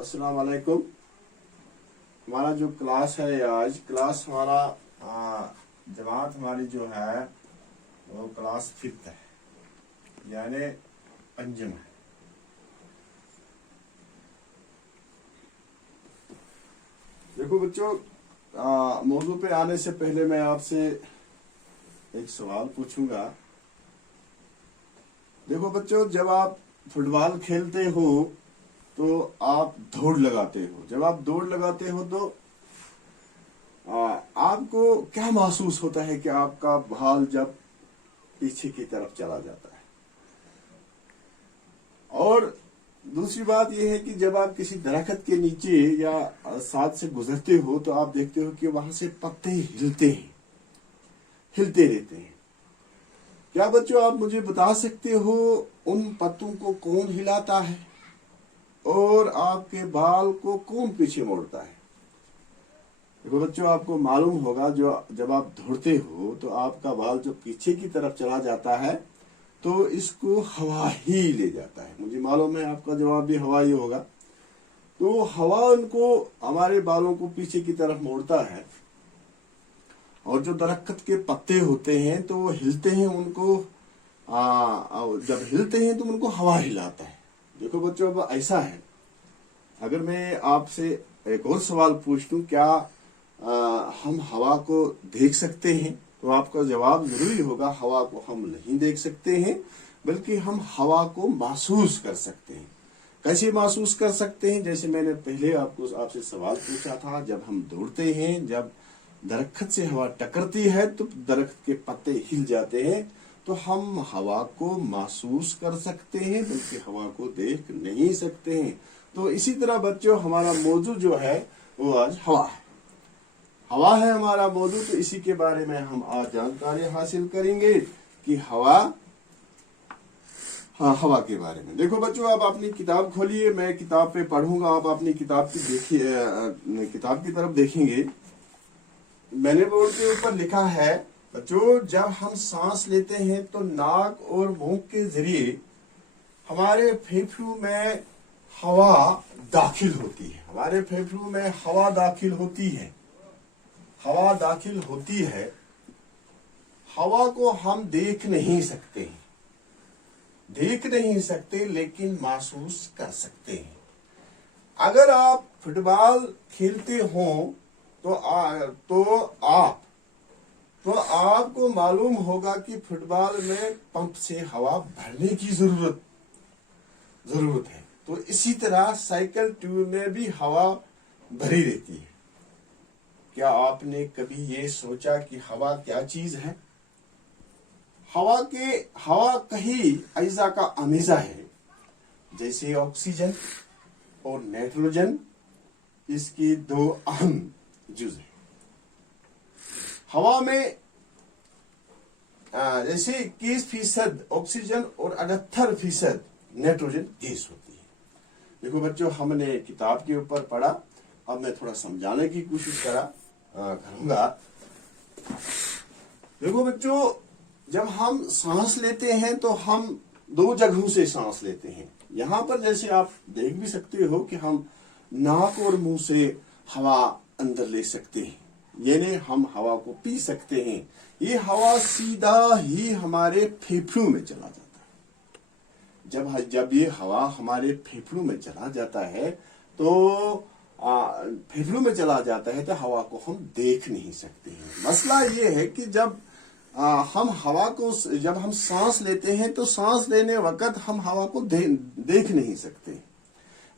अस्सलाम वालेकुम। हमारा जो क्लास है आज क्लास हमारा जमात हमारी जो है वो क्लास 5th है, यानी पंचम है। देखो बच्चों, मौजू पे आने से पहले मैं आपसे एक सवाल पूछूंगा। देखो बच्चों, जब आप फुटबॉल खेलते हो तो आप दौड़ लगाते हो। जब आप दौड़ लगाते हो तो आपको क्या महसूस होता है कि आपका बॉल जब पीछे की तरफ चला जाता है। और दूसरी बात यह है कि जब आप किसी दरख्त के नीचे या साथ से गुजरते हो तो आप देखते हो कि वहां से पत्ते हिलते रहते हैं। क्या बच्चों आप मुझे बता सकते हो उन पत्तों को कौन हिलाता है और आपके बाल को कौन पीछे मोड़ता है? देखो बच्चों, आपको मालूम होगा जो जब आप दौड़ते हो तो आपका बाल जो पीछे की तरफ चला जाता है तो इसको हवा ही ले जाता है। मुझे मालूम है आपका जवाब भी हवा ही होगा। तो हवा उनको हमारे बालों को पीछे की तरफ मोड़ता है और जो दरख्त के पत्ते होते हैं तो वो हिलते हैं, उनको जब हिलते हैं तो उनको हवा हिलाता है। देखो बच्चों, अब ऐसा है, अगर मैं आपसे एक और सवाल पूछ लूं, क्या हम हवा को देख सकते हैं? तो आपका जवाब जरूरी होगा हवा को हम नहीं देख सकते हैं, बल्कि हम हवा को महसूस कर सकते हैं। कैसे महसूस कर सकते हैं? जैसे मैंने पहले आपसे सवाल पूछा था, जब हम दौड़ते हैं, जब दरख्त से हवा टकरती है तो दरख्त के पत्ते हिल जाते हैं, तो हम हवा को महसूस कर सकते हैं, बल्कि हवा को देख नहीं सकते हैं। तो इसी तरह बच्चों, हमारा मौजू जो है वो आज हवा है। हवा है हमारा मौजू, तो इसी के बारे में हम आज जानकारी हासिल करेंगे कि हवा के बारे में। देखो बच्चों, आप अपनी किताब खोलिए, मैं किताब पे पढ़ूंगा, आप अपनी किताब की देखिए, किताब की तरफ देखेंगे। मैंने बोर्ड के ऊपर लिखा है बच्चों, जब हम सांस लेते हैं तो नाक और मुंह के जरिए हमारे फेफड़ों में हवा दाखिल होती है। हमारे फेफड़ों में हवा दाखिल होती है। हवा दाखिल होती है। हवा को हम देख नहीं सकते, लेकिन महसूस कर सकते हैं। अगर आप फुटबॉल खेलते हो तो आपको मालूम होगा कि फुटबॉल में पंप से हवा भरने की जरूरत है। तो इसी तरह साइकिल ट्यूब में भी हवा भरी रहती है। क्या आपने कभी ये सोचा कि हवा क्या चीज है? हवा कहीं अज्जा का अमीज़ा है, जैसे ऑक्सीजन और नाइट्रोजन, इसकी दो अहम जुज है। हवा में जैसे 21% ऑक्सीजन और 78% नाइट्रोजन गैस होती है। देखो बच्चों, हमने किताब के ऊपर पढ़ा, अब मैं थोड़ा समझाने की कोशिश करूंगा। देखो बच्चों, जब हम सांस लेते हैं तो हम दो जगहों से सांस लेते हैं। यहाँ पर जैसे आप देख भी सकते हो कि हम नाक और मुंह से हवा अंदर ले सकते हैं, यानी हम हवा को पी सकते हैं। ये हवा सीधा ही हमारे फेफड़ों में चला जाता है। जब ये हवा हमारे फेफड़ों में चला जाता है तो तो हवा को हम देख नहीं सकते हैं। मसला ये है कि जब हम सांस लेते हैं तो सांस लेने वक्त हम हवा को देख नहीं सकते,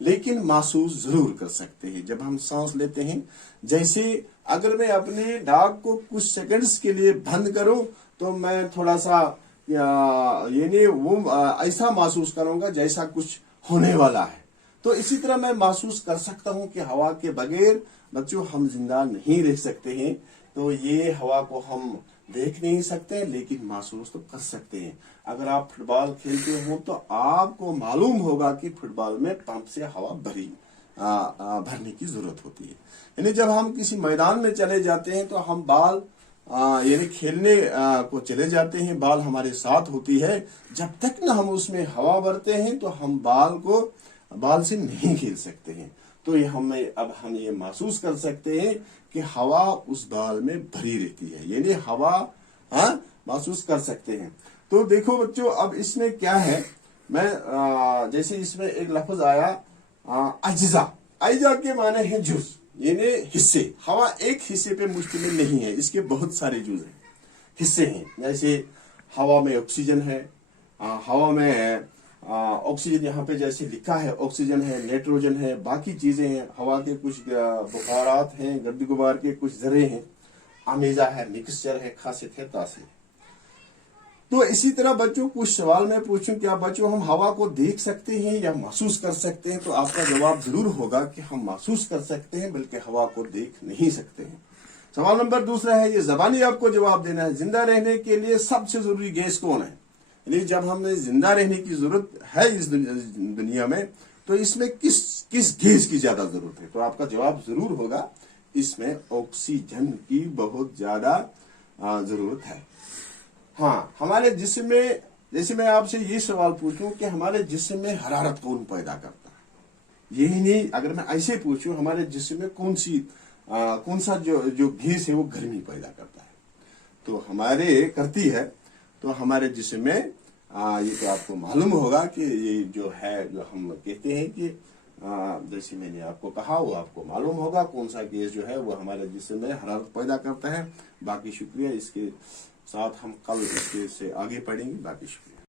लेकिन महसूस जरूर कर सकते हैं। जब हम सांस लेते हैं, जैसे अगर मैं अपने नाक को कुछ सेकंड्स के लिए बंद करूं तो मैं थोड़ा सा ऐसा महसूस करूंगा जैसा कुछ होने वाला है। तो इसी तरह मैं महसूस कर सकता हूं कि हवा के बगैर बच्चों हम जिंदा नहीं रह सकते हैं। तो ये हवा को हम देख नहीं सकते, लेकिन महसूस तो कर सकते हैं। अगर आप फुटबॉल खेलते हो तो आपको मालूम होगा कि फुटबॉल में पंप से हवा भरने की जरूरत होती है। यानी जब हम किसी मैदान में चले जाते हैं तो हम बाल यानी खेलने को चले जाते हैं, बाल हमारे साथ होती है। जब तक न हम उसमें हवा भरते हैं तो हम बाल से नहीं खेल सकते हैं। تو یہ ہم یہ محسوس کر سکتے ہیں کہ ہوا اس بال میں بھری رہتی ہے، یعنی ہوا محسوس کر سکتے ہیں۔ تو دیکھو بچوں، اب اس میں کیا ہے، میں جیسے اس میں ایک لفظ آیا اجزا، اجزا کے معنی ہے جز، یعنی حصے۔ ہوا ایک حصے پہ مشتمل نہیں ہے، اس کے بہت سارے جز ہیں، حصے ہیں۔ جیسے ہوا میں آکسیجن ہے، ہوا میں آکسیجن یہاں پہ جیسے لکھا ہے آکسیجن ہے، نائٹروجن ہے، باقی چیزیں ہیں، ہوا کے کچھ بخارات ہیں، گرد غبار کے کچھ ذرے ہیں، امیزہ ہے، مکسچر ہے، خاصیت ہے، تاثیر ہے۔ تو اسی طرح بچوں کچھ سوال میں پوچھوں، کیا بچوں ہم ہوا کو دیکھ سکتے ہیں یا محسوس کر سکتے ہیں؟ تو آپ کا جواب ضرور ہوگا کہ ہم محسوس کر سکتے ہیں، بلکہ ہوا کو دیکھ نہیں سکتے ہیں۔ سوال نمبر دوسرا ہے، یہ زبانی آپ کو جواب دینا ہے، زندہ رہنے کے لیے سب سے ضروری گیس کون ہے؟ یعنی جب ہمیں زندہ رہنے کی ضرورت ہے اس دنیا میں، تو اس میں کس گیس کی زیادہ ضرورت ہے؟ تو آپ کا جواب ضرور ہوگا اس میں آکسیجن کی بہت زیادہ ضرورت ہے۔ ہاں، ہمارے جسم میں، جیسے میں آپ سے یہ سوال پوچھوں کہ ہمارے جسم میں حرارت کون پیدا کرتا ہے، یہی نہیں، اگر میں ایسے پوچھوں ہمارے جسم میں کون سا جو گیس ہے وہ گرمی پیدا کرتا ہے، تو ہمارے کرتی ہے، تو ہمارے جسم میں یہ تو آپ کو معلوم ہوگا کہ یہ جو ہے، جو ہم کہتے ہیں کہ جیسے میں نے آپ کو کہا، وہ آپ کو معلوم ہوگا کون سا گیس جو ہے وہ ہمارے جسم میں حرارت پیدا کرتا ہے۔ باقی شکریہ، اس کے ساتھ ہم کل اس سے آگے پڑھیں گے۔ باقی شکریہ۔